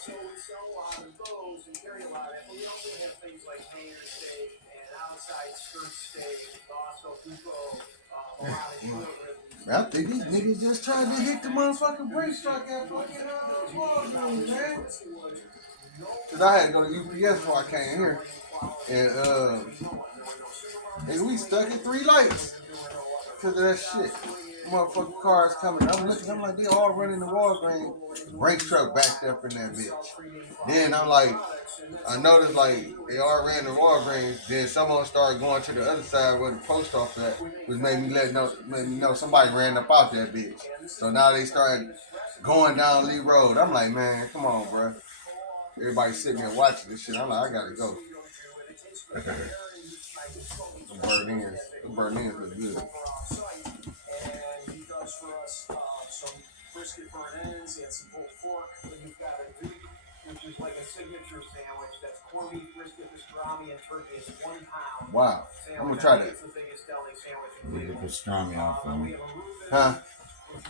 So we sell a lot of those and carry a lot of that. But we also have things like Mayor steak and outside skirt steak, also Buco, a lot of short ribs. I think these niggas just tried to hit the motherfucking brake truck at fucking Walgreens, man. Cause I had to go to UPS before I came here. And nigga, we stuck at 3 lights because of that shit. Motherfucking cars coming. I'm looking, I'm like, they all running the Walgreens. Brake truck backed up in that bitch. Then I'm like, I noticed like they all ran the Walgreens. Then someone started going to the other side where the post office at, which made me know somebody ran up out that bitch. So now they started going down Lee Road. I'm like, man, come on, bro. Everybody sitting there watching this shit. I'm like, I gotta go. The Berlins look good. And he does for us some brisket burn-ins and some pulled pork. Then you've got a Duke, which is like a signature sandwich. That's corned beef, brisket, pastrami, and turkey. It's 1 pound. Wow. I'm gonna try that. It's the biggest deli sandwich. Get the pastrami off for me. Huh?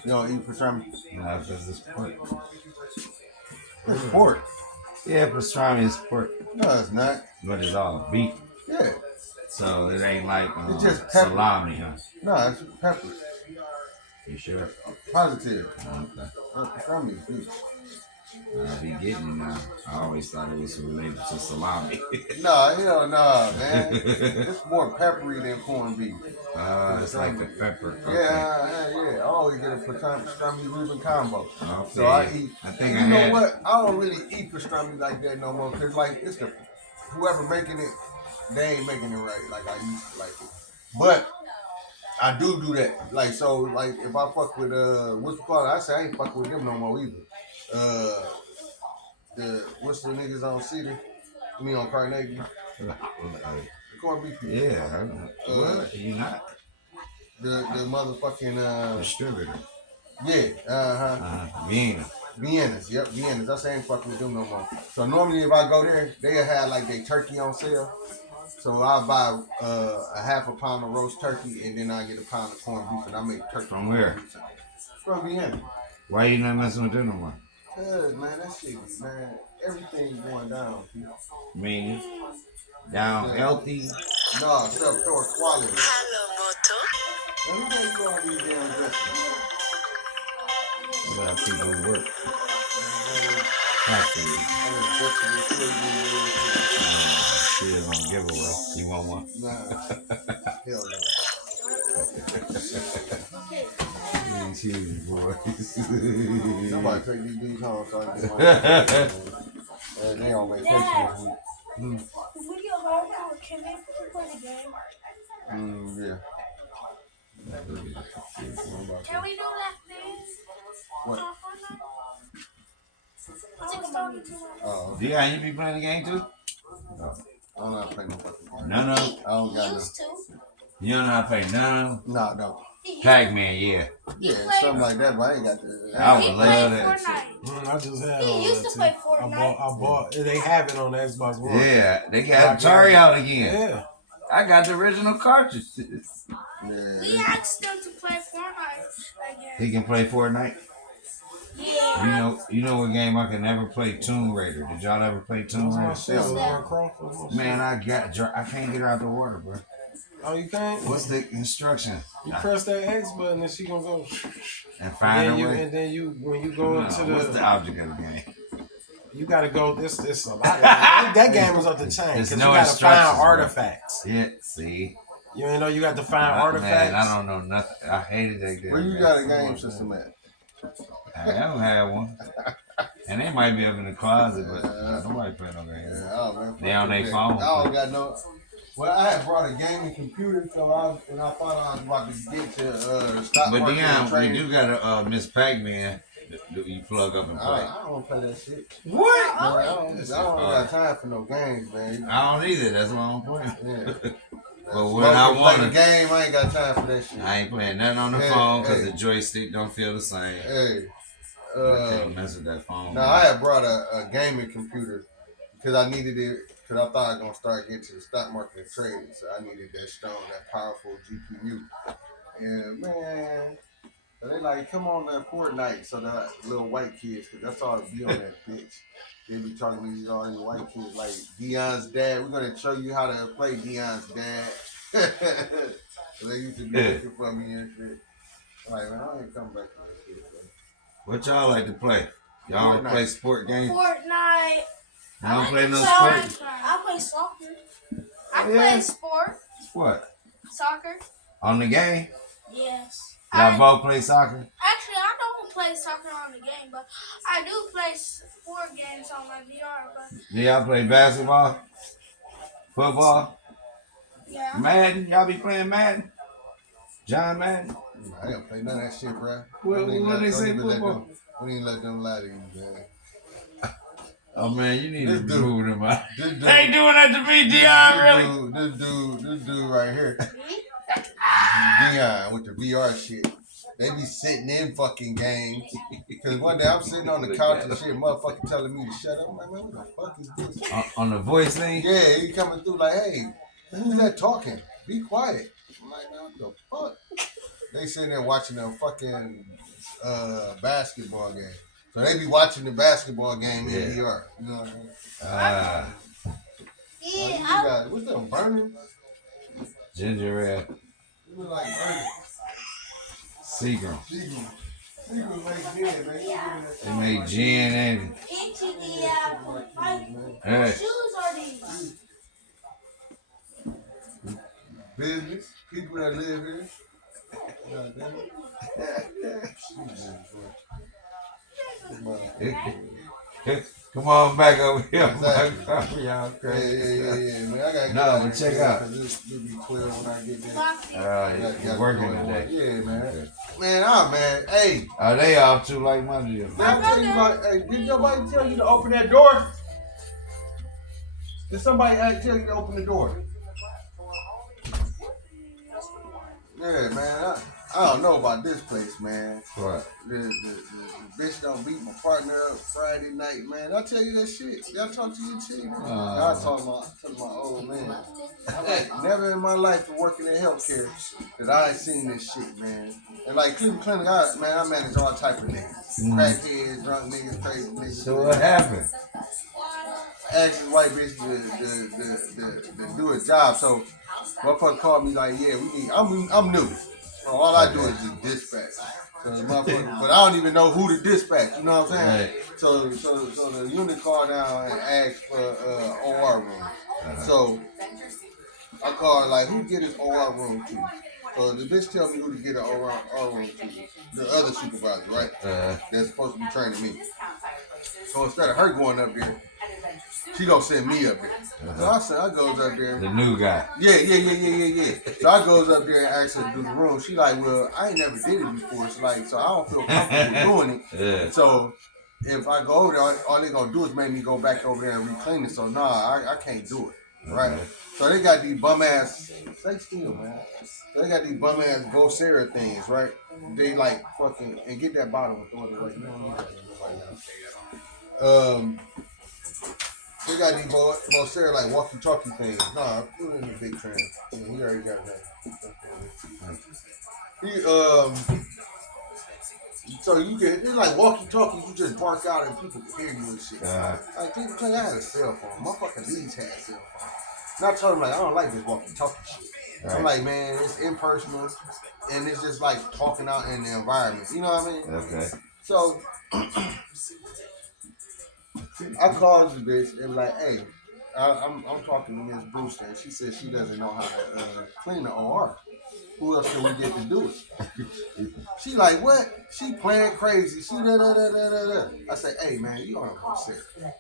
You don't eat pastrami? No, because it's pork. It's pork. Yeah, pastrami is pork. No, it's not. But it's all beef. Yeah. So it ain't like it's just pepper. Salami, huh? No, it's pepper. You sure? Positive. Okay. Pastrami is beef. I be getting it now. I always thought it was related to salami. No, hell no, man. It's more peppery than corned beef. It's like the pepper. Okay. Yeah. I always get a pastrami Reuben combo. Okay. So I eat. I think you know what? I don't really eat pastrami like that no more. Cause like it's the whoever making it, they ain't making it right like I used to like it. But I do that. Like so, like if I fuck with what's it called? I say I ain't fuck with them no more either. What's the niggas on Cedar? I mean on Carnegie. The corned beef. Yeah. What? You not? The motherfucking distributor. Yeah. Vienna's. Yep, Vienna's. I say I ain't fucking with them no more. So normally if I go there, they'll have like their turkey on sale. So I buy a half a pound of roast turkey and then I get a pound of corned beef and I make turkey. From where? From Vienna. Why you not messing with them no more? Cause man, that shit, man, everything going down. Meaning down healthy. No, self-store quality. Hello, Moto. Everything go on these damn dressings. What about people who work? Factory. She is on giveaway. You want one? Nah. Hell no. These huge boys. Somebody take these dudes home so I can get my they on vacation this week. Can they play the game? Yeah. Can we do that, please? What? Oh. Yeah, you be playing the game too? No. I'm not playing no fucking game. No. I don't got no. You don't know how to play none? No, no. Pac-Man, yeah. Yeah, something like that, but I ain't got the. I would love that shit. I just had He used to play Fortnite. I bought. They have it on the Xbox One. Yeah, they got Atari out again. Yeah. I got the original cartridges. Yeah. We asked them to play Fortnite again. He can play Fortnite? Yeah. You know what game I can never play? Tomb Raider. Did y'all ever play Tomb Raider? Man, I can't get out the water, bro. Oh, you can't? What's the instruction? You press that X button and she gonna go and find her way. And then when you go into what's the object of the game? You gotta go. It's a lot. That game was up the chain because no you gotta find artifacts. Yeah, see. You ain't know you got to find artifacts. Man, I don't know nothing. I hated that game. Where you got a game system at? I don't have one. And they might be up in the closet, but nobody play no games. Yeah, they on their phone. I don't got no. Well, I had brought a gaming computer, so when I thought I was about to get to the stock market. But then we do got a Miss Pac-Man that you plug up and play. I don't play that shit. What? I don't got time for no games, man. I don't either. That's why I'm playing. Yeah. But when I want to play the game, I ain't got time for that shit. I ain't playing nothing on the phone because the joystick don't feel the same. Hey. I can't mess with that phone. No, I had brought a gaming computer because I needed it. Because I thought I was going to start getting to the stock market and trading. So I needed that strong, that powerful GPU. And man, so they like, come on that Fortnite. So the little white kids, because that's all it be on that bitch. They be talking to all these white kids like Deion's dad. We're gonna show you how to play Deion's dad. They used to be looking for me and shit. I'm like, man, I ain't coming back to that shit, bro. What y'all like to play? Y'all don't play sport games? Fortnite. Y'all don't play no Soccer. sport? I play soccer. I Yeah. play sport. What? Soccer. On the game? Yes. Y'all both play soccer? Actually, I don't play soccer on the game, but I do play sport games on my VR. But Do y'all play basketball? Football? yeah. Madden? Y'all be playing Madden? John Madden? I don't play none of that shit, bro. What they say football? We ain't let them lie to you, man. Oh man, you need This to dude- move them out. This dude, They ain't doing that to me, Dion, really? This dude right here, Dion with the VR shit. They be sitting in fucking games. Cause one day I'm sitting on the couch and shit, motherfucker telling me to shut up. I'm like, man, what the fuck is this? On the voice thing? Yeah, he coming through like, hey, who's that talking? Be quiet. I'm like, man, what the fuck? They sitting there watching a fucking basketball game. So they be watching the basketball game in VR. You know what I mean? Yeah. What's that, burning? Ginger ale. You look like burning. Seagram. Seagram like gin, man. They make gin and hey. Shoes are these? Business, people that live here. God damn it. Come on back over here. Exactly. Y'all crazy. Yeah, man. I gotta No, but check out. This will be 12 when I get there. You're working today. Yeah, man. Man, hey. Are they off too like my deal? Did I tell you about, hey, did somebody tell you to open that door? Did somebody tell you to open the door? Yeah, man. I don't know about this place, man. What? The bitch don't beat my partner up Friday night, man. I tell you that shit. Y'all talk to you too. I talk to my old man. I'm like, never in my life of working in healthcare that I ain't seen this shit, man. And like Cleveland Clinic, I manage all type of niggas. Crackheads, drunk niggas, crazy niggas. So what happened? Asked this white bitch to do a job. So motherfucker called me like, yeah, we need, I'm new. So all I do is just dispatch. So the motherfucker, but I don't even know who to dispatch. You know what I'm saying? Right. So the unit called down and asked for OR room. So I called like, who get his OR room to? So the bitch tell me who to get an OR room to. The other supervisor, right? That's supposed to be training me. So instead of her going up there, she gonna send me up there. So I goes up there. The new guy. Yeah. So I goes up there and asks her to do the room. She like, well, I ain't never did it before. She's like, so I don't feel comfortable doing it. Yeah. So if I go over there, all they gonna do is make me go back over there and reclean it. So I can't do it. Right? Okay. So they got these bum ass, stay still, man. So they got these bum ass Vocera things, right? They like fucking, and get that bottle and throw it away. You don't need that right now. They got these Vocera like walkie-talkie things. Nah, put it in the big tram. Yeah, we already got that. So you can, it's like walkie-talkies, you just bark out and people can hear you and shit. Like people tell you I had a cell phone. Motherfucking these had a cell phone. And I told them like, I don't like this walkie-talkie shit. Right. I'm like, man, it's impersonal and it's just like talking out in the environment. You know what I mean? Okay. So I called the bitch and like, hey, I'm talking to Miss Brewster and she said she doesn't know how to clean the OR. Who else can we get to do it? She like, what? She playing crazy. She da. I say, hey man, you don't have to say it.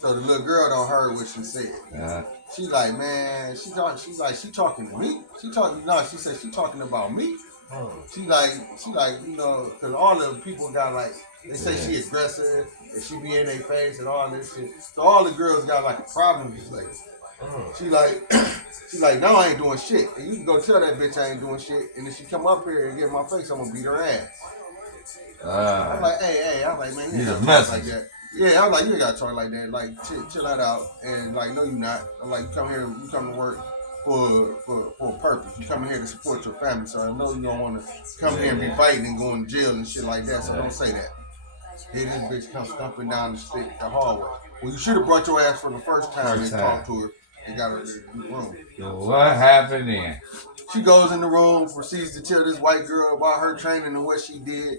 So the little girl don't heard what she said. She like, man, she talking to me. She said she talking about me. She like, you know, because all the people got like, they say she aggressive and she be in their face and all this shit. So all the girls got like a problem. She like, no, I ain't doing shit. And you can go tell that bitch I ain't doing shit. And if she come up here and get in my face, I'm gonna beat her ass. I'm like, hey, I'm like, man, you ain't gotta talk like that. Yeah, I'm like, you ain't gotta talk like that. Like, chill that out. And like, no, you not. I'm like, you come to work for a purpose. You come here to support your family. So I know you don't want to come here and be fighting and going to jail and shit like that. So don't say that. Here this bitch comes stumping down the hallway. Well, you should have brought your ass for the first time and talked to her and got her in the room. So what happened then? She goes in the room, proceeds to tell this white girl about her training and what she did.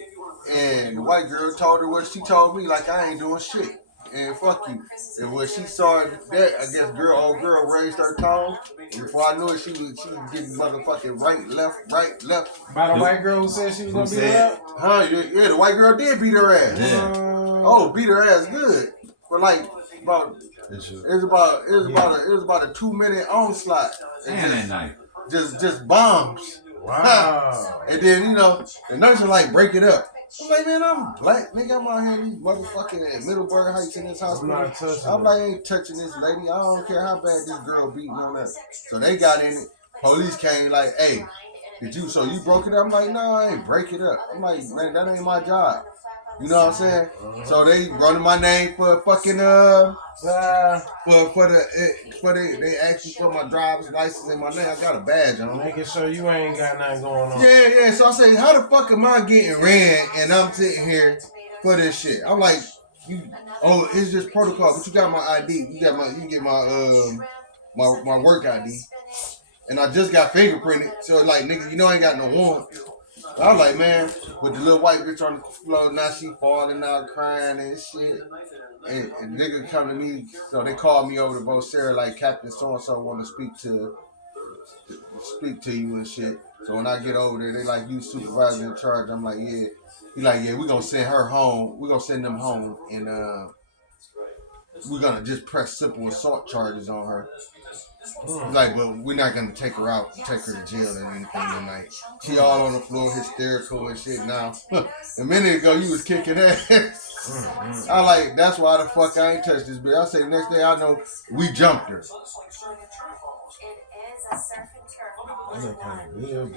And the white girl told her what she told me, like I ain't doing shit. And fuck you. And when she saw that, I guess old girl raised her tone. And before I knew it, she was getting motherfucking right, left. By the white girl who said she was gonna beat her up? Huh? Yeah, the white girl did beat her ass. Yeah. Oh, beat her ass good. For like about it was about a 2-minute onslaught. And that night. Just bombs. Wow. And then, the nurse was like, break it up. I'm like, man, I'm black. Nigga, I'm out here in these motherfucking at Middleburg Heights in this hospital. I'm like, I ain't touching this lady. I don't care how bad this girl beating on her. So they got in it. Police came like, hey, so you broke it up? I'm like, no, I ain't break it up. I'm like, man, that ain't my job. You know what I'm saying? So they running my name for fucking they asked me for my driver's license and my name. I got a badge on. Making sure you ain't got nothing going on. Yeah. So I say, how the fuck am I getting ran and I'm sitting here for this shit? I'm like, it's just protocol, but you got my ID. You can get my work ID. And I just got fingerprinted. So like, nigga, I ain't got no warrant. I was like, man, with the little white bitch on the floor, now she falling out crying and shit. And nigga come to me, so they called me over to Vocera like Captain so-and-so want to speak to you and shit. So when I get over there, they like, you supervisor in charge. I'm like, yeah. He like, yeah, we're going to send her home. We're going to send them home and we're going to just press simple assault charges on her. Like, but we're not gonna take her out, take her to jail or anything tonight. She all on the floor, hysterical and shit now. A minute ago, you was kicking ass. I like, that's why the fuck I ain't touched this bitch. I say next day I know we jumped her.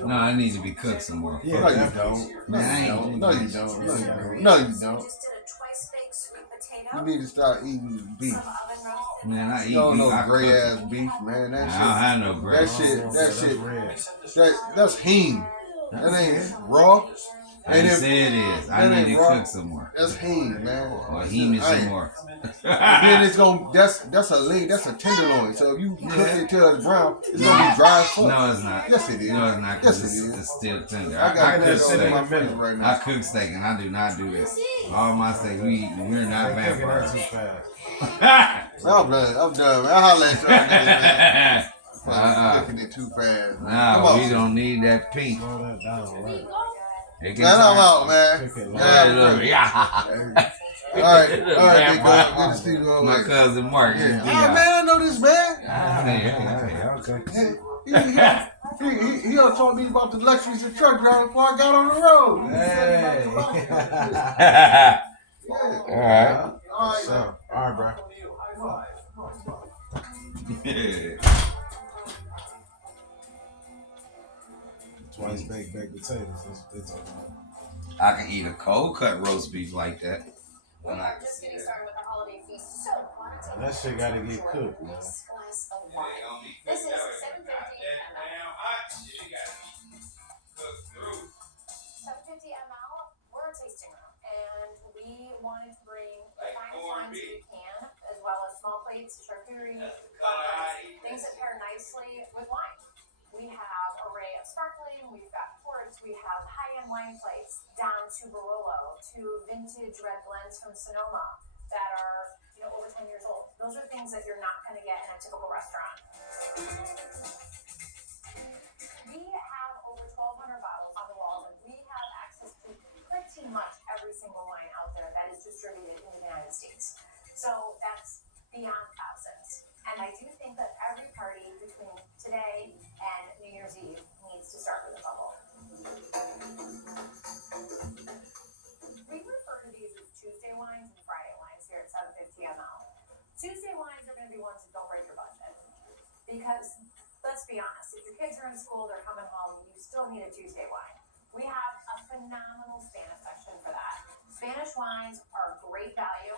No, I need to be cooked some more. Yeah, no, you don't. No, you don't. You need to start eating beef. Man, I eat You don't beef. know gray ass beef, man. That I shit. don't have no gray. That's heme. That ain't raw. I didn't say it is. I need to cook some more. That's heme, man. Or heme is some more. Then it's that's a leg, that's a tenderloin. So if you cook it till it's brown, it's gonna be dry as fuck. No, it's not. Yes, it is. No, it's not. Yes, Because it is. it's still tender. I got cook that steak. in my fridge right now. I cook steak and I do not do this. All my steak, we're not vampires. I'm done, man. I holla at y'all niggas, man. Cooking it too fast, man. No, we don't need that pink. Slow that down, right? Man, I'm out, man. Yeah. All right, big dog. Good to see you all. My cousin Mark. Yeah. Man, I know this man. Okay. He done told me about the luxuries of truck driving before I got on the road. Hey. Yeah. All right. So, all right, bro. Twice baked potatoes. It's okay. I can eat a cold cut roast beef like that. When I can see that. That shit gotta get cooked, man. This is 750 ml. We're a tasting room, and we wanted to bring the finest wines we can, as well as small plates, charcuterie, things that pair nicely with wine. We have an array of sparkling, we've got ports, we have high-end wine plates, down to Barolo, to vintage red blends from Sonoma that are, over 10 years old. Those are things that you're not going to get in a typical restaurant. We have over 1,200 bottles on the walls, and we have access to pretty much every single wine out there that is distributed in the United States. So that's beyond thousands. And I do think that every party between today and New Year's Eve needs to start with a bubble. We refer to these as Tuesday wines and Friday wines here at 750 ml. Tuesday wines are going to be ones that don't break your budget. Because, let's be honest, if your kids are in school, they're coming home, you still need a Tuesday wine. We have a phenomenal Spanish section for that. Spanish wines are great value.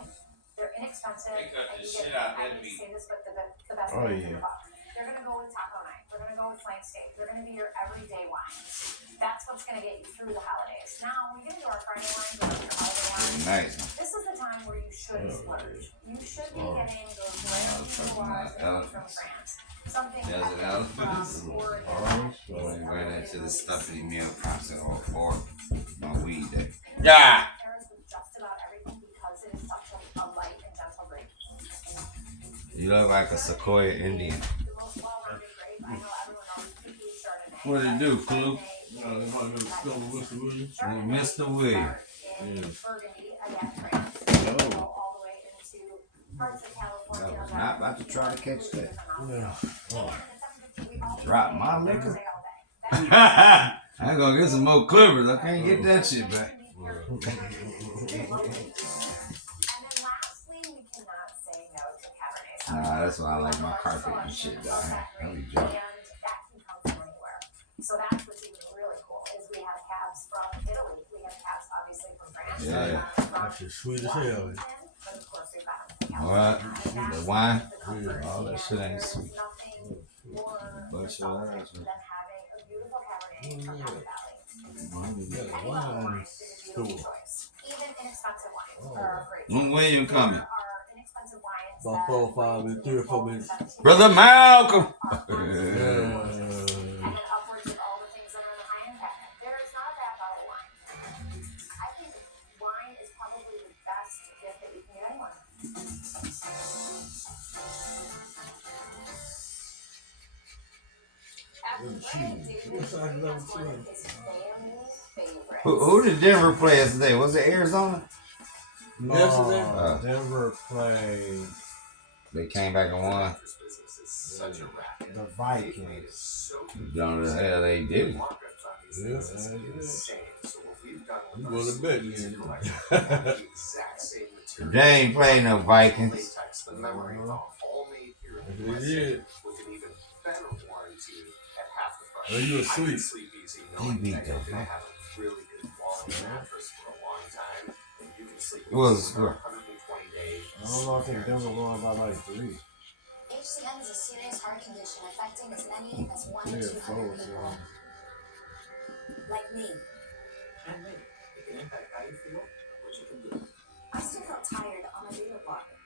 They're inexpensive, and you get, I hate to say this, but the best bang for your buck. They're going to go with taco night. They're going to go it's night state. They're going to be your everyday wines. That's what's going to get you through the holidays. Now, when we get into our Friday wines or your holiday wines, Nice. this is the time where you should splurge. You should be getting those rare terroirs from France. Something Desert elephants. Right into the stuffing meal process or my weed day. Yeah. Pairs with just about everything because it is such a light and gentle grape. You look like a Sequoia Indian. The most well-rounded grape. I know everyone knows Peaches Chardonnay. What did it do, Clue? Mr. Williams. In Burgundy, again, France. Go all the way into parts of California. I was not about to try to catch that. Yeah. Drop my liquor. I ain't gonna get some more clippers. I can't get that shit back. And then lastly, we cannot say no to Cabernet Sauvignon. Nah, that's why I like my carpet and shit down here. I be joking. And that can come from anywhere. So that's what's even really cool is we have cabs from Italy. We have cabs obviously from France. Yeah. That's just sweet as hell. But of course we've got What? The wine? All that shit ain't sweet. nothing more But sure, than that's having a beautiful Cabernet from Napa Valley. Yeah, wine cool. Even inexpensive wines are great. When William coming? There are inexpensive wines About 4 or 5 minutes, 3 or 4 minutes. Brother Malcolm! And then upwards of all the things that are in the high-end cabinet. There is not a bad bottle of wine. I think wine is probably the best gift that you can give anyone. Who did Denver play yesterday? Was it Arizona? Yesterday, Denver played They came back and won. the Vikings. Don't know the hell they did. Yeah, you going to bet me. They ain't playing no Vikings. They did. Oh, you a sweet. They beat them. It was a score. I don't know, I think Denver won by like 3. HCM is a serious heart condition affecting as many as 1 in Yeah, 200 4, so. people. Like me. And me, it can impact how you feel, what you can do. I still felt tired on my beta blocker.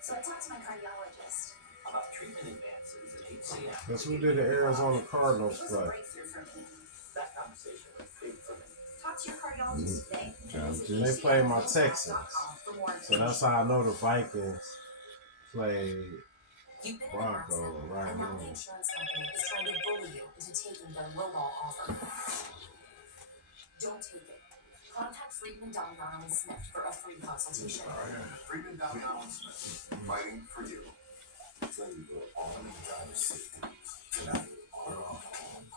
So I talked to my cardiologist. About treatment advances in HCM. That's who did the Arizona Cardinals It was a play. breakthrough for me. That conversation was big for me. Talk to your cardiologist today. They played my Texans. So that's how I know the Vikings played You've been in an Bronco accident, right and now now. the insurance company is trying to bully you into taking their lowball offer. Don't take it. Contact Friedman, Damiano, and Smith for a free consultation. Friedman, Damiano, and Smith, fighting for you. So you go on the driver's seat. Tonight, on or off.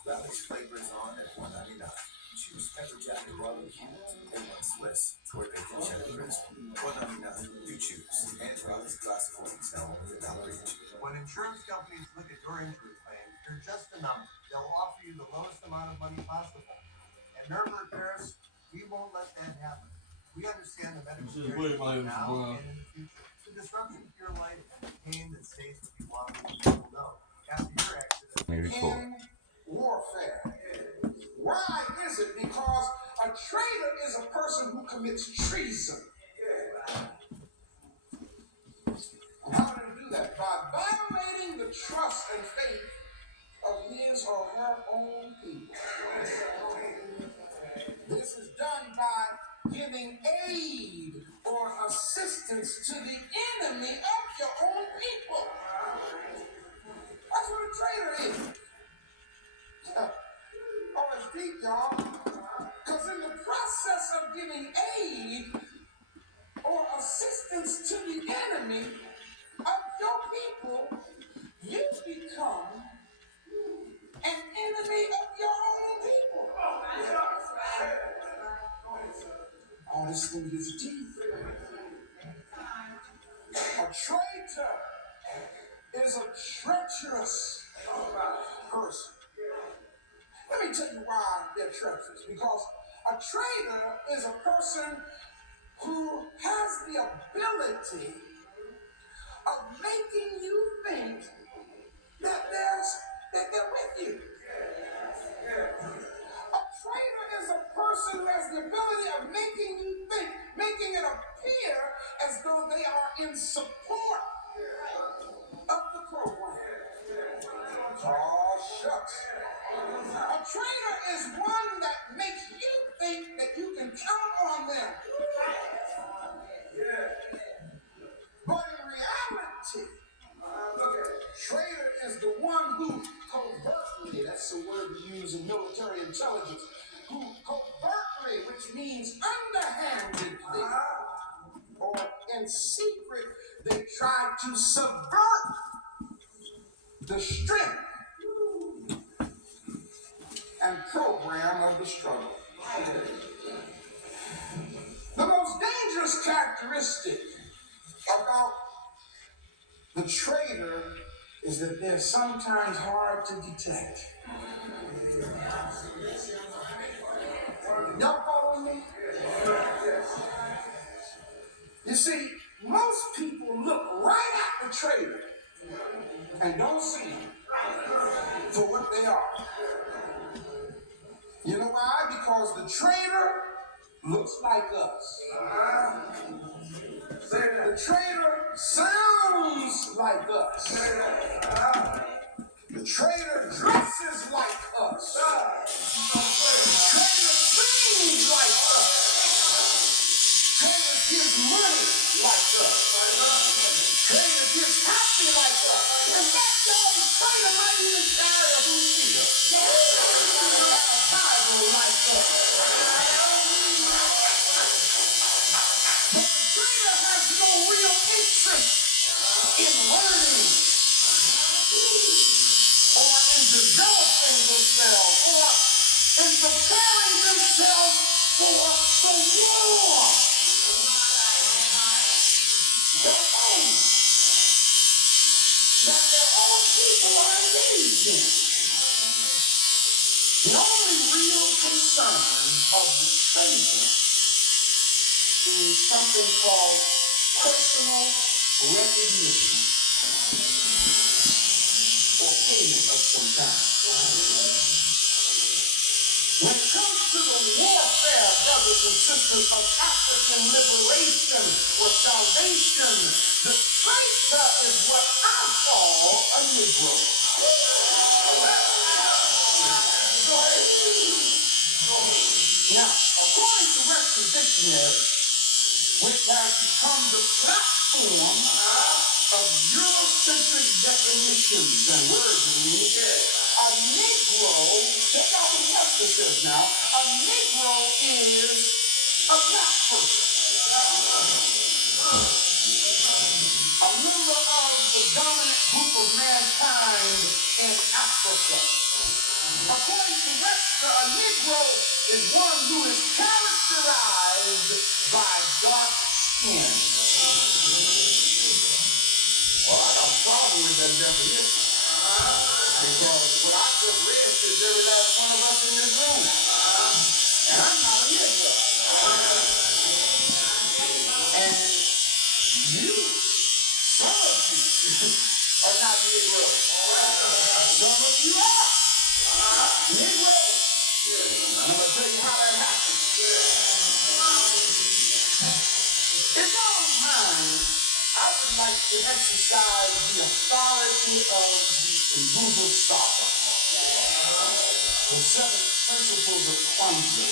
Valley's flavors on at $1.99. Choose pepper jack and barbecue, A1 Swiss, or bacon cheddar crisp. $1.99. You choose. And Valley's classic wings now only $1 each. When insurance companies look at your injury claim, you're just a number. They'll offer you the lowest amount of money possible. At Nerve Repairs, we won't let that happen. We understand the medical care you need now and in the future. The disruption to your life and the pain that stays with you long people know. After your accident, Maybe 4. Warfare. Why is it? Because a traitor is a person who commits treason. And how do they do that? By violating the trust and faith of his or her own people. This is done by giving aid or assistance to the enemy of your own people. That's what a traitor is. Oh, it's deep, y'all. Because in the process of giving aid or assistance to the enemy of your people, you become an enemy of your own people. Oh, this thing is deep. A traitor is a treacherous person. Let me tell you why they're treacherous. Because a traitor is a person who has the ability of making you think that they're with you. A trader is a person who has the ability of making you think, making it appear as though they are in support of the program. Oh, shucks. A trader is one that makes you think that you can count on them. But in reality, trader is the one who covertly, that's the word we use in military intelligence, who covertly, which means underhandedly, or in secret, they try to subvert the strength and program of the struggle. The most dangerous characteristic about the trader is that they're sometimes hard to detect. Y'all follow me? You see, most people look right at the trader and don't see them for what they are. You know why? Because the trader looks like us. The trader sounds like us. The trader dresses like us. The trader sings like us. The trader gives money like us. The trader gets happy like us. In fact, y'all, the trader might even carry a Hosea and a Bible like us. But the trader has no real interest in learning or in developing themselves or in preparing themselves for the war. They're own that their own people are engaged in. The only real concern of the trader is something called personal recognition or payment of some kind. When it comes to the warfare, brothers and sisters, of African liberation or salvation, the traitor is what I call a Negro. Now, according to Webster's Dictionary, which has become the platform of Eurocentric definitions and wording, a Negro, check out what Webster says now, a Negro is a black person, a member of the dominant group of mankind in Africa. According to Webster, a Negro is one who is characterized by dark skin. Well, I got a problem with that definition. Because what I just read is every last one of us in this room. And I'm not a Negro. And you, some of you, are not Negroes. Some of you are Negroes. And I'm going to tell you how that happens. If I don't mind, I would like to exercise the authority of the Google Saba, the 7 principles of Kwanzaa.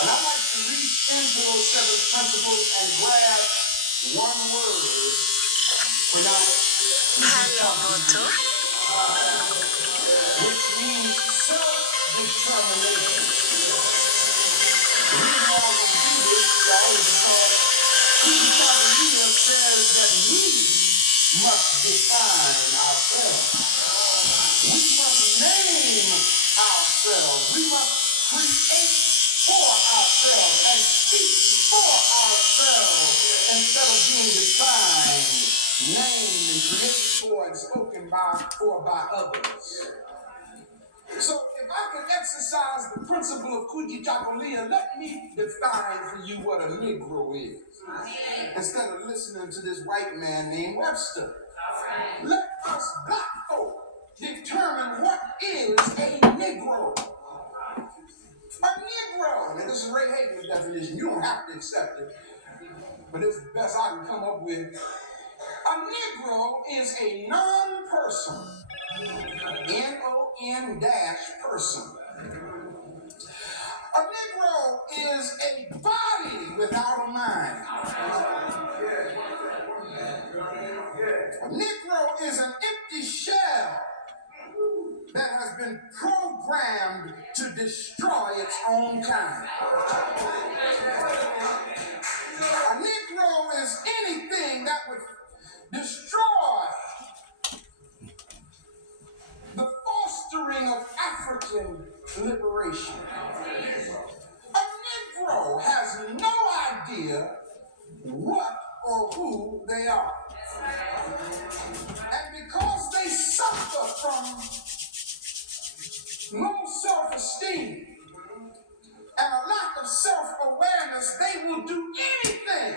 And I'd like to reach into those 7 principles and grab one word pronounced which means self-determination. The reason why we do this, y'all, is because Kujichagulia says that we must define ourselves. We must name ourselves. We must create for ourselves and speak for ourselves instead of being defined, named, and created for and spoken for by others. So if I can exercise the principle of Kujichagulia, let me define for you what a Negro is. Instead of listening to this white man named Webster. Let us black folk determine what is a Negro. A Negro, and this is Ray Hagan's definition, you don't have to accept it, but it's the best I can come up with. A Negro is a non-person, N-O-N dash person. A Negro is a body without a mind. A Negro is an empty shell that has been programmed to destroy its own kind. A Negro is anything that would destroy the fostering of African liberation. A Negro has no idea what or who they are. And because they suffer from low self-esteem and a lack of self-awareness, they will do anything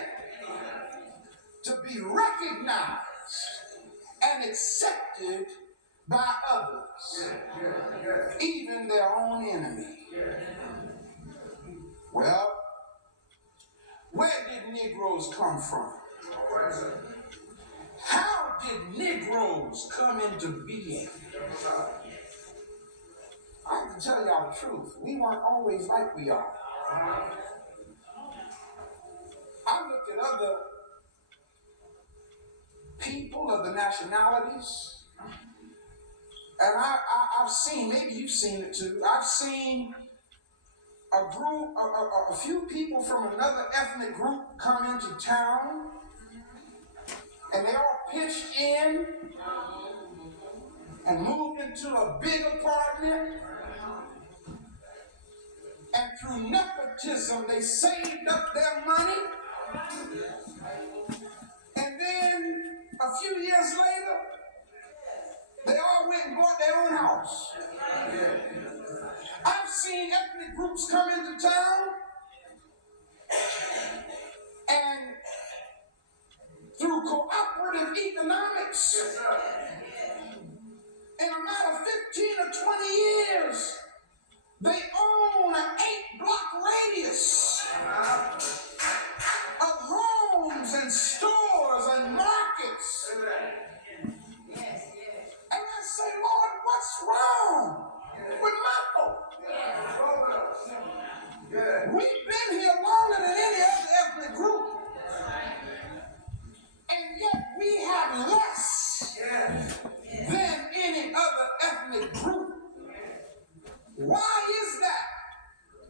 to be recognized and accepted by others, even their own enemy. Well, where did Negroes come from? How did Negroes come into being? I have to tell y'all the truth. We weren't always like we are. I look at other people of the nationalities, and I've seen, maybe you've seen it too, I've seen a group, a few people from another ethnic group come into town, and they all pitched in and moved into a big apartment, and through nepotism they saved up their money, and then a few years later they all went and bought their own house. I've seen ethnic groups come into town and through cooperative economics, in a matter of 15 or 20 years, they own an 8-block radius of homes and stores and markets. And I say, Lord, what's wrong with my folk? We've been here longer than any other ethnic group, and yet we have less than any other ethnic group. Why is that?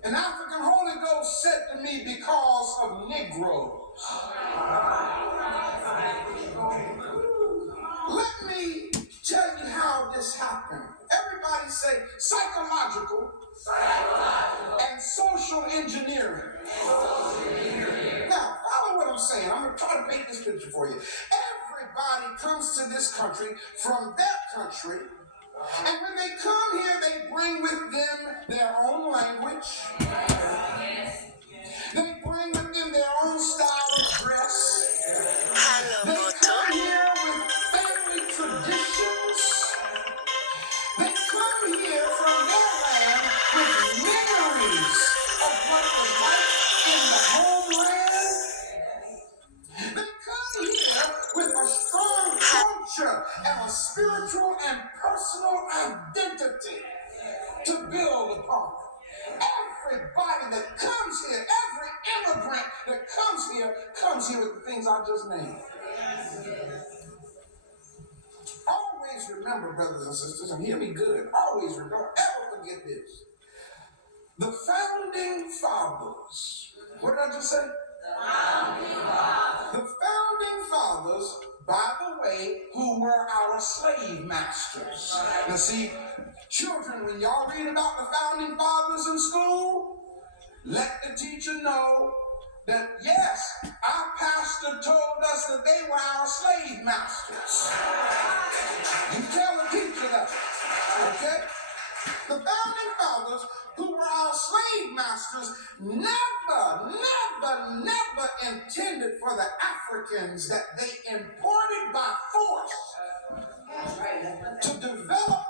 An African Holy Ghost said to me, because of Negroes. Let me tell you how this happened. Everybody say psychological and social engineering. Now, follow what I'm saying. I'm going to try to paint this picture for you. Everybody comes to this country from that country, and when they come here, they bring with them their own language. They bring with them their own style of dress. They come here with family traditions. They come here from their land with memories of what it was like in the homeland. They come here with a strong culture and a spiritual and personal identity to build upon. Everybody that comes here, every immigrant that comes here with the things I just named. Always remember, brothers and sisters, and hear me good, always remember, never forget this. The founding fathers, what did I just say? The founding fathers, by the way, who were our slave masters. Now see, children, when y'all read about the founding fathers in school, let the teacher know that yes, our pastor told us that they were our slave masters. You tell the teacher that, okay? The founding fathers, who were our slave masters, never intended for the Africans that they imported by force to develop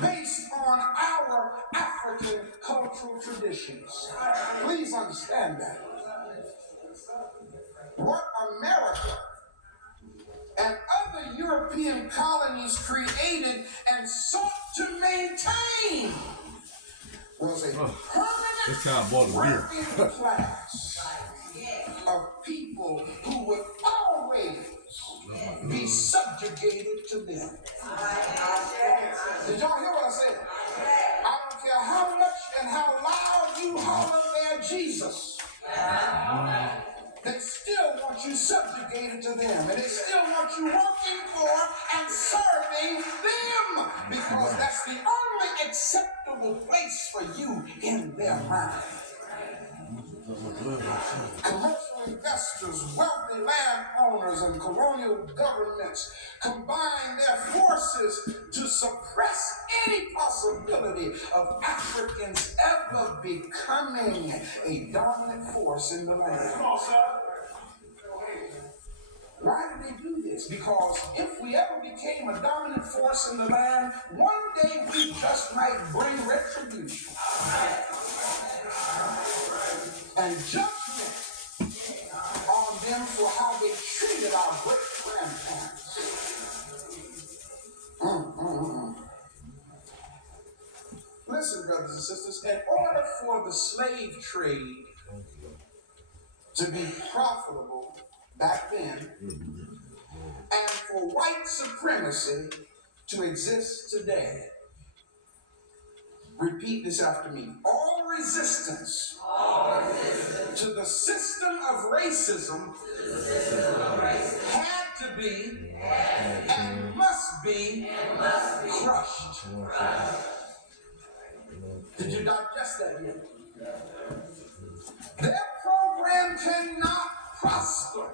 based on our African cultural traditions. Please understand that. What America and other European colonies created and sought to maintain was a permanent working class of people who would always be subjugated to them. Did y'all hear what I said? I don't care how much and how loud you holler their Jesus. They still want you subjugated to them, and they still want you working for and serving them, because that's the only acceptable place for you in their mind. Commercial investors, wealthy landowners, and colonial governments combine their forces to suppress any possibility of Africans ever becoming a dominant force in the land. Come on, sir. Why do they do this? Because if we ever became a dominant force in the land, one day we just might bring retribution and judgment on them for how they treated our great-grandparents. Listen, brothers and sisters, in order for the slave trade to be profitable back then, and for white supremacy to exist today, repeat this after me. All resistance to the system of racism had to be and must be crushed. Did you digest that yet? Their program cannot prosper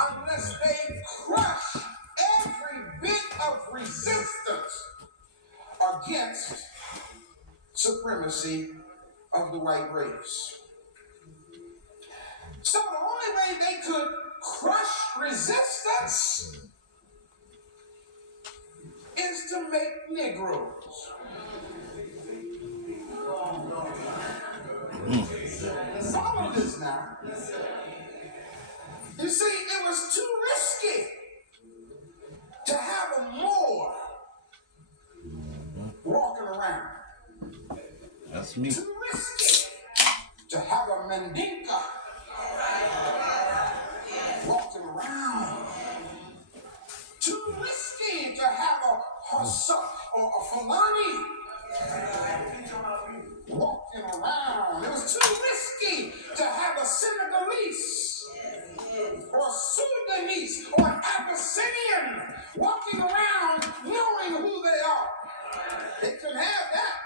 unless they crush every bit of resistance against supremacy of the white race. So the only way they could crush resistance is to make Negroes. Follow this now. You see, it was too risky to have a Moor walking around. That's me. Too risky to have a Mandinka walking around. Too risky to have a Hausa or a Fulani walking around. It was too risky to have a Senegalese or a Sudanese or an Abyssinian walking around knowing who they are. They couldn't have that.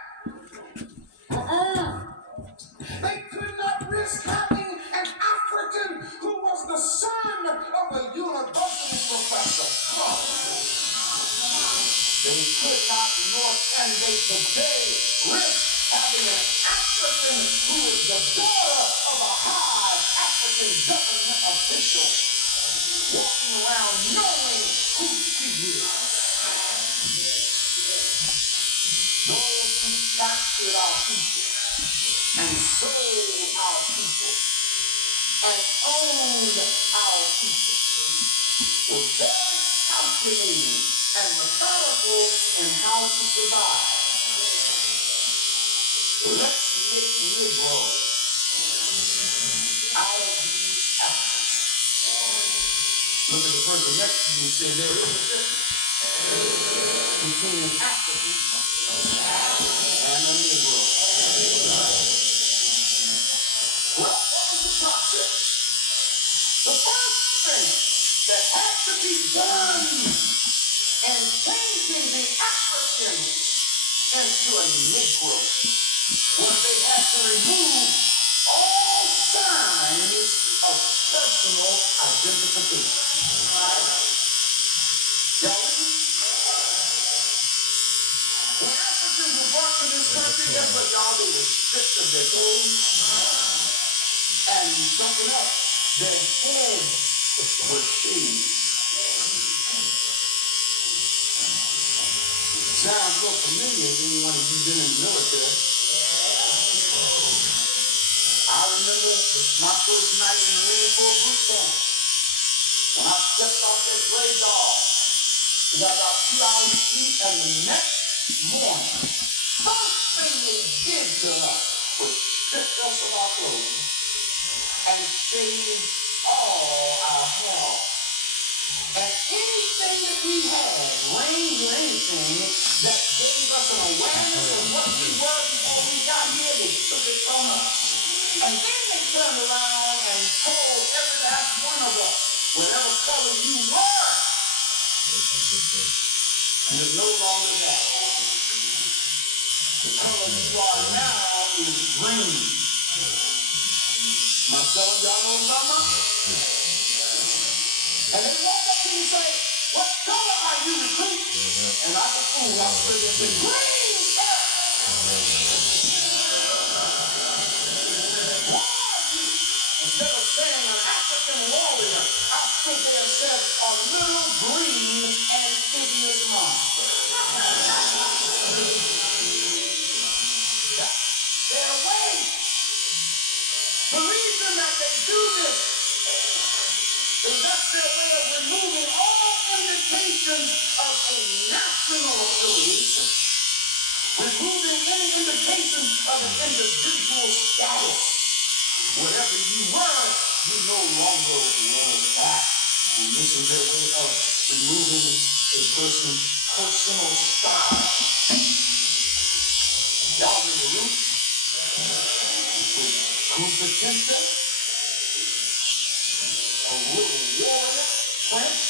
They could not risk having an African who was the son of a university professor. They could not, nor can they today, risk having an African who is the daughter of a high African government official walking around knowing who she is. Those who captured our people and sold our people and owned our people were very calculating and methodical in how to survive. Let's make Negroes out of these Africans. Look at the person next to you and say, there is a difference between an African and a Negro. Well, what was the process? The first thing that had to be done in changing the African into a Negro was they had to remove all signs of personal identification. Y'all with me? When Africans were brought to this country, guess what y'all did? Stripped of their clothes and something else. Their heads were shaved. Sounds more familiar than anyone of you been in the military. I remember my first night in the Marine Corps boot camp. When I stepped off that gray dog, we got about 2 hours sleep, and the next morning, first thing they did to us was strip us of our clothes and shave all our hair off. And anything that we had, rings or anything, that gave us an awareness of what we were before we got here, they took it from us. And then they turned around and told every last one of us, whatever color you were, you're no longer that. The color you are now is green. My son, y'all know what I'm talking about? And they walk up to me and say, what color are you, recruit? And I said, fool, I stood there and said, green, sir. Why are you? Instead of saying an African warrior, I stood there and said, a little green amphibious monster. Their way. The reason that they do this is that's their way of removing all indications of a national affiliation, removing any indications of an individual status. Whatever you were, you no longer were that. And this is their way of removing a person's personal style. Y'all remember Ruth? Who's the tempter? A little warrior, prince,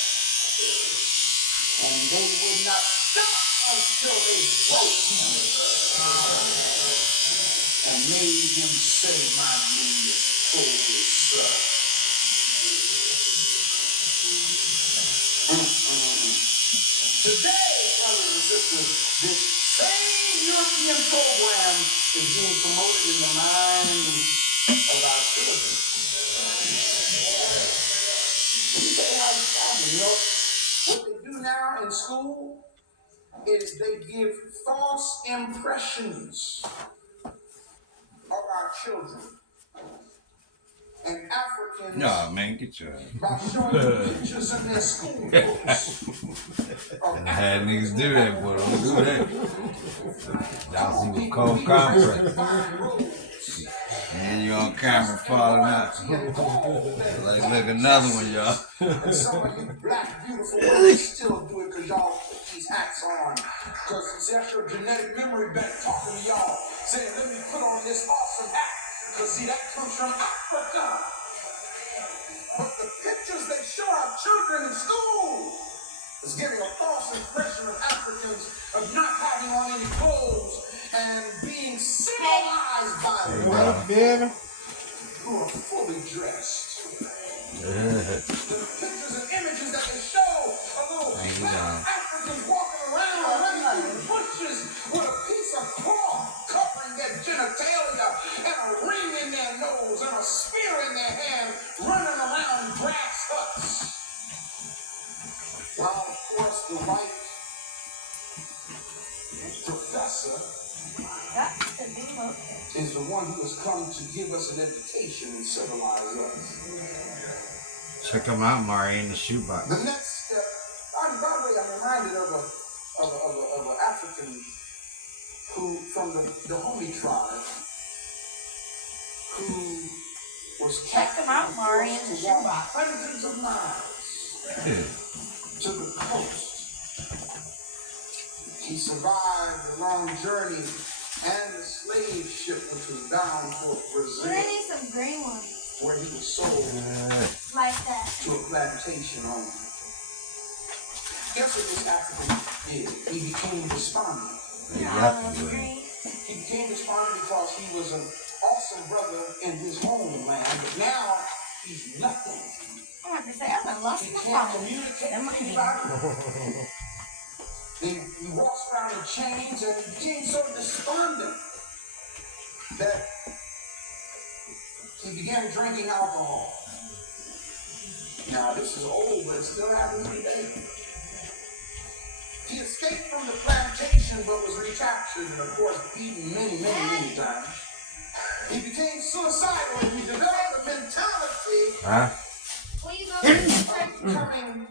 and they would not stop until they broke him and made him say, my name is Toby's son. Today, brothers and sisters, this same European program is being promoted in the minds of our children. Let me tell you how it's happening. You know, what they do now in school is they give false impressions of our children. And Africans, No, man, get your by showing pictures in their school books. I had niggas do that, boy. Don't do that. Y'all see what cold conference. And you on camera falling out. Like, look, another one, y'all. And some of you black, beautiful women still do it because y'all put these hats on. Because that's your genetic memory bank talking to y'all, saying, let me put on this awesome hat. Because see, that comes from Africa. But the pictures they show our children in school is giving a false impression of Africans of not having on any clothes and being civilized by them who are fully dressed. The pictures and images that they show of little black Africans walking around running through the bushes with a piece of cloth covering their genitalia and a ring in their nose and a spear in their hand running around grass huts. While, of course, the white professor is the one who has come to give us an education and civilize us. Check them out, Mari, in the shoebox. The next step, by the way, I'm reminded of an African who, from the Dahomey tribe, who was Check them out, Mari, in the shoebox. Hundreds of miles to the coast. He survived the long journey and the slave ship which was bound for Brazil. I need some green ones. Where he was sold like that to a plantation owner. Guess what this African did? He became despondent. He became despondent because he was an awesome brother in his homeland, but now he's nothing. I'm about to say, I lost my phone. He can't communicate with anybody. He walks around in chains and he became so despondent that he began drinking alcohol. Now this is old, but it still happens today. He escaped from the plantation but was recaptured and, of course, beaten many times. He became suicidal and he developed a mentality When you go to the church, of becoming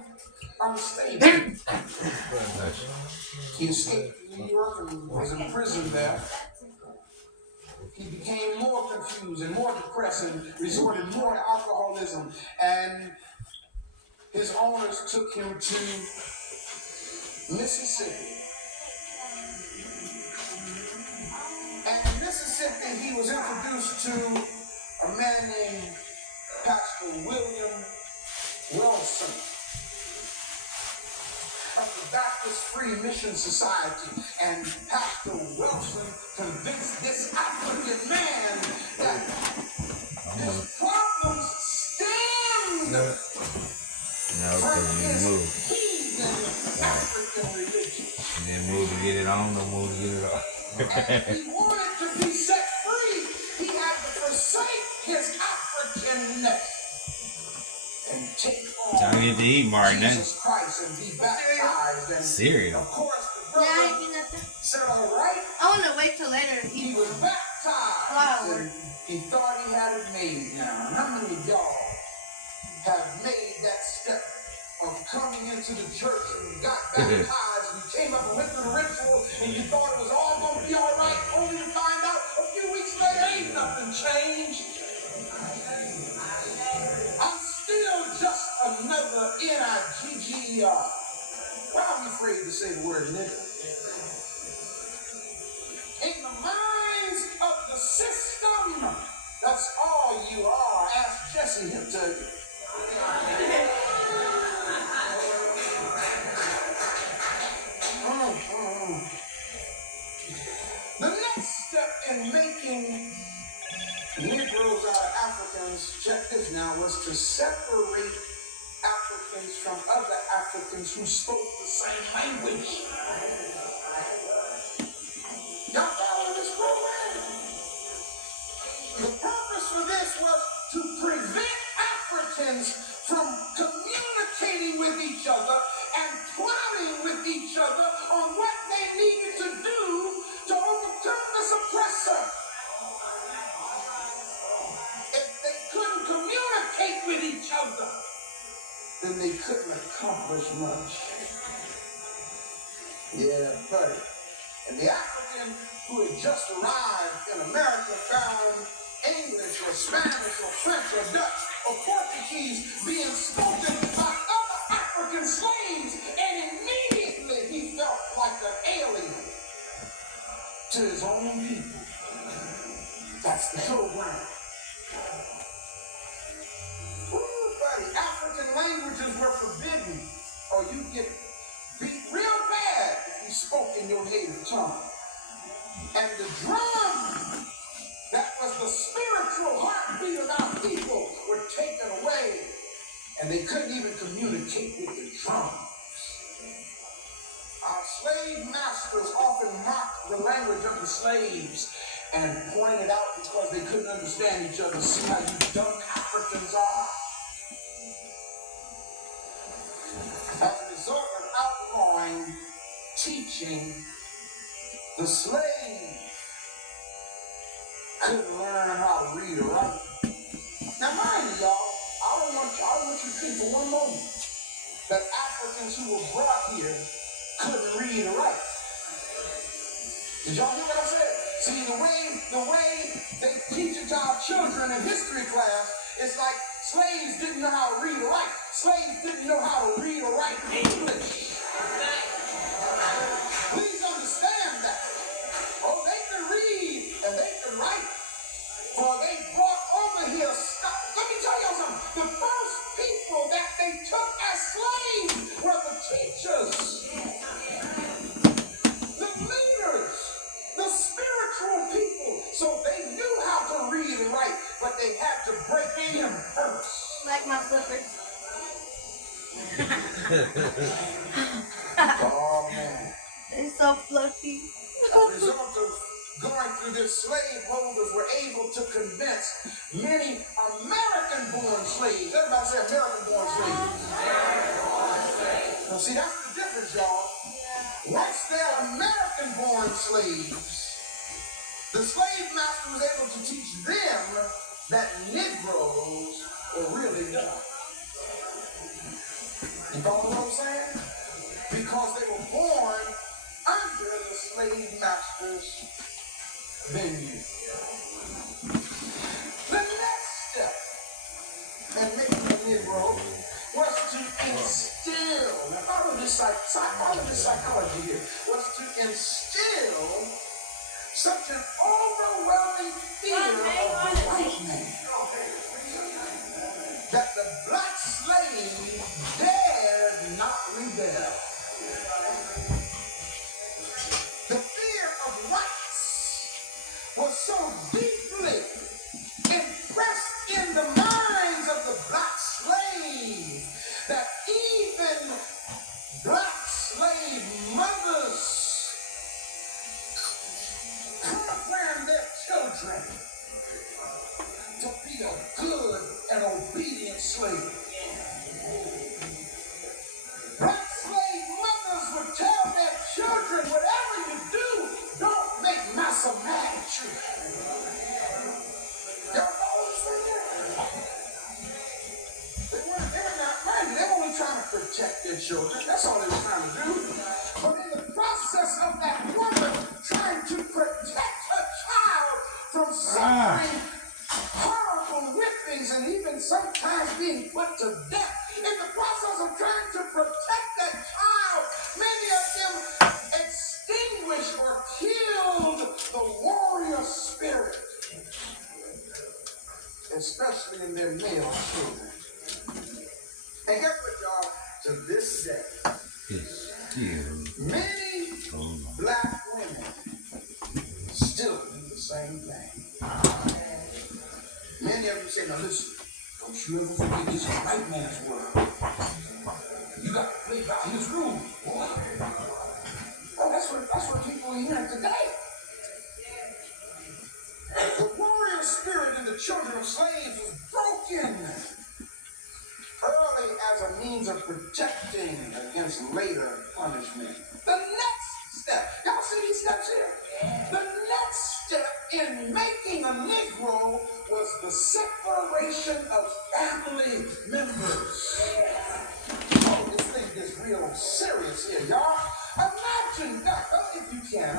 unstable. He escaped New York and was imprisoned there. He became more confused and more depressed and resorted more to alcoholism. And his owners took him to Mississippi. And in Mississippi, he was introduced to a man named Pastor William Wilson of the Baptist Free Mission Society. And Pastor Wilson convinced this African man that his problems stemmed from his heathen African religion. And then move to get it on, no move to get it off. And if he wanted to be set free, he had to forsake his Africanness and take on Time to get to eat, Martin. Jesus Christ and be baptized. And Cereal. of course, the yeah, I brother ain't do nothing. said, all right. I want to wait till later. He was baptized. Wow. And he thought he had it made now. How many of y'all have made that step of coming into the church and got baptized and you came up and went through the ritual and you thought it was all going to be all right, only to find out a few weeks later ain't nothing changed? I'm still just another N-I-G-G-E-R. Why are we afraid to say the word nigger? In the minds of the system, that's all you are. Ask Jesse, he'll tell you. The next step in making Negroes out of Africans, check this now, was to separate Africans from other Africans who spoke the same language. Y'all following this program? The purpose for this was to prevent Africans from communicating with each other and plotting with each other on what they needed to do to overcome this oppressor. If they couldn't communicate with each other, then they couldn't accomplish much. Yeah, buddy. And the African who had just arrived in America found English or Spanish or French or Dutch or Portuguese being spoken by other African slaves, and immediately he felt like an alien to his own people. That's the program. Ooh, buddy, African languages were forbidden, or you get beat real bad if you spoke in your native tongue. And the drum, that was the spiritual heartbeat of our people, were taken away. And they couldn't even communicate with the drums. Our slave masters often mocked the language of the slaves and pointed out because they couldn't understand each other. See how you dumb Africans are? As a result of outlawing teaching, the slave couldn't learn how to read or write. Now, mind you, y'all, I don't want you to think for one moment that Africans who were brought here couldn't read or write. Did y'all hear what I said? See, the way they teach it to our children in history class, it's like slaves didn't know how to read or write. Slaves didn't know how to read or write English. Please understand that. Oh, they can read and they can write. For they brought over here stuff. Let me tell y'all something. The first people that they took as slaves were the teachers, the leaders, the spiritual people. So they knew how to read and write, but they had to break in first. Like my slippers. Oh, man. It's so fluffy. As a result of going through this, slaveholders were able to convince many American-born slaves. Everybody say American-born slaves. Now, see, that's the difference, y'all. Once they're American-born slaves, the slave master was able to teach them that Negroes were really dumb. You follow what I'm saying? Because they were born under the slave master's venue. The next step in making a Negro was to instill, now follow this psychology here, was to instill such an overwhelming fear of the white man that the black slave dared not rebel. The fear of whites was so deeply impressed in the minds of the black slave that even black slave mothers program their children to be a good and obedient slave. Black slave mothers would tell their children, whatever you do, don't make massa mad at you. Y'all follow this thing here? They were not minded. They were only trying to protect their children. That's all they were trying to do. But in the process of that woman trying to protect her child from suffering horrible whippings and even sometimes being put to death, in the process of trying to protect that child, many of them extinguished or killed the warrior spirit, especially in their male children. And guess what, y'all? To this day, many black women still do the same thing. Many of you say, now listen, don't you ever forget this is a white man's world. You got to play by his rules, boy. Oh, that's what people are hearing today. The warrior spirit in the children of slaves was broken early as a means of protecting against later punishment. The next step, y'all see these steps here? The next step in making a Negro was the separation of family members. Oh, this thing gets real serious here, y'all. Imagine that, if you can,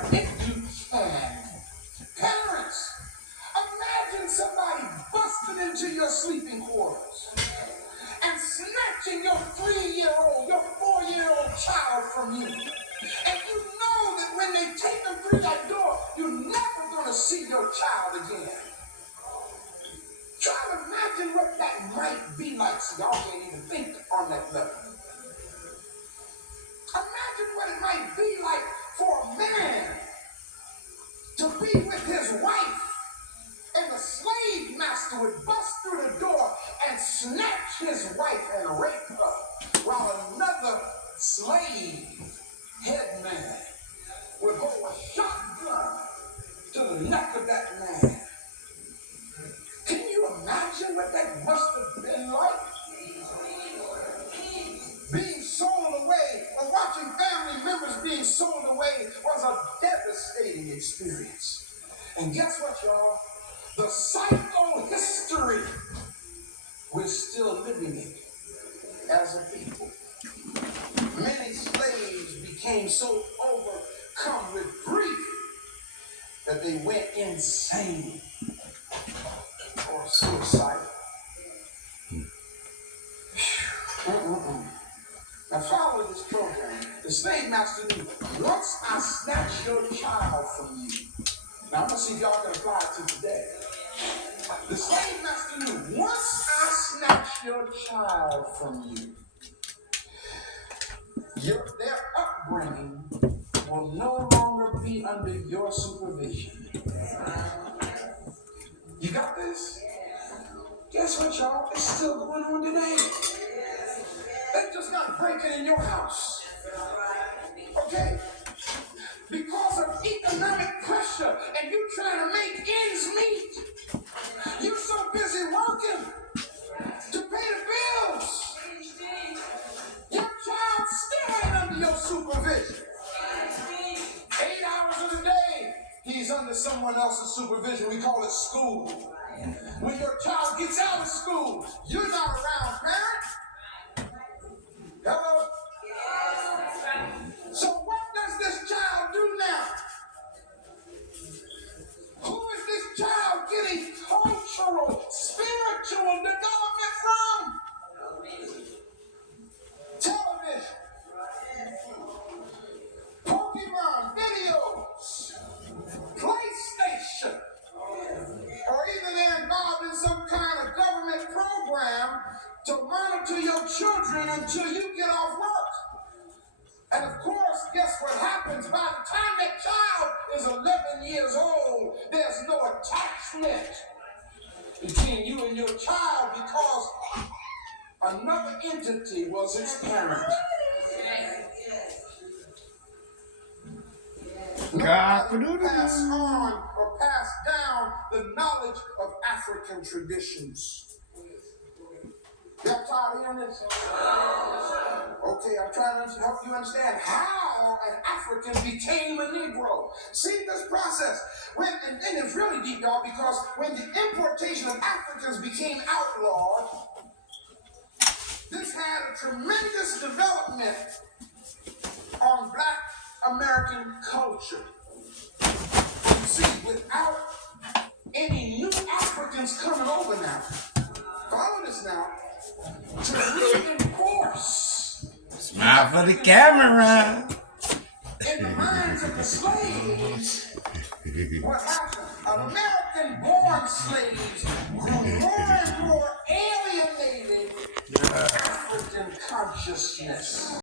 parents, imagine somebody busting into your sleeping quarters and snatching your 3-year-old, your 4-year-old child from you. And you know that when they take them through that door, you're never going to see your child again. Try to imagine what that might be like. See, y'all can't even think on that level. Imagine what it might be like for a man to be with his wife, and the slave master would bust through the door and snatch his wife and rape her, while another slave headman would hold a shotgun to the neck of that man. Can you imagine what that must have been like? Being sold away, or watching family members being sold away, was a devastating experience. And guess what, y'all? The psycho-history we're still living in as a people. Many slaves became so overcome with grief that they went insane or suicidal. Now follow this program. The slave master knew, once I snatch your child from you. Now I'm going to see if y'all can apply it to today. The slave master knew, once I snatch your child from you, their upbringing will no longer be under your supervision. You got this? Guess what, y'all? It's still going on today. They just got breaking in your house. Okay? Because of economic pressure and you trying to make ends meet. You're so busy working to pay the bills. Your child still ain't under your supervision. school. When your child gets out of school, you're not around, parent. Hello? So what does this child do now? Who is this child getting cultural, spiritual development from? Television, Pokemon videos, PlayStation, or even they're involved in some kind of government program to monitor your children until you get off work. And of course, guess what happens? By the time that child is 11 years old, there's no attachment between you and your child because another entity was its parent. Nobody pass on or pass down the knowledge of African traditions. Y'all tired of hearing this? Okay, I'm trying to help you understand how an African became a Negro. See this process. And it's really deep, y'all, because when the importation of Africans became outlawed, this had a tremendous development on Black American culture. You see, without any new Africans coming over now, follow this now, to reinforce. Smile for the camera. In the minds of the slaves, what happened? American-born slaves grew more and more alienated African consciousness.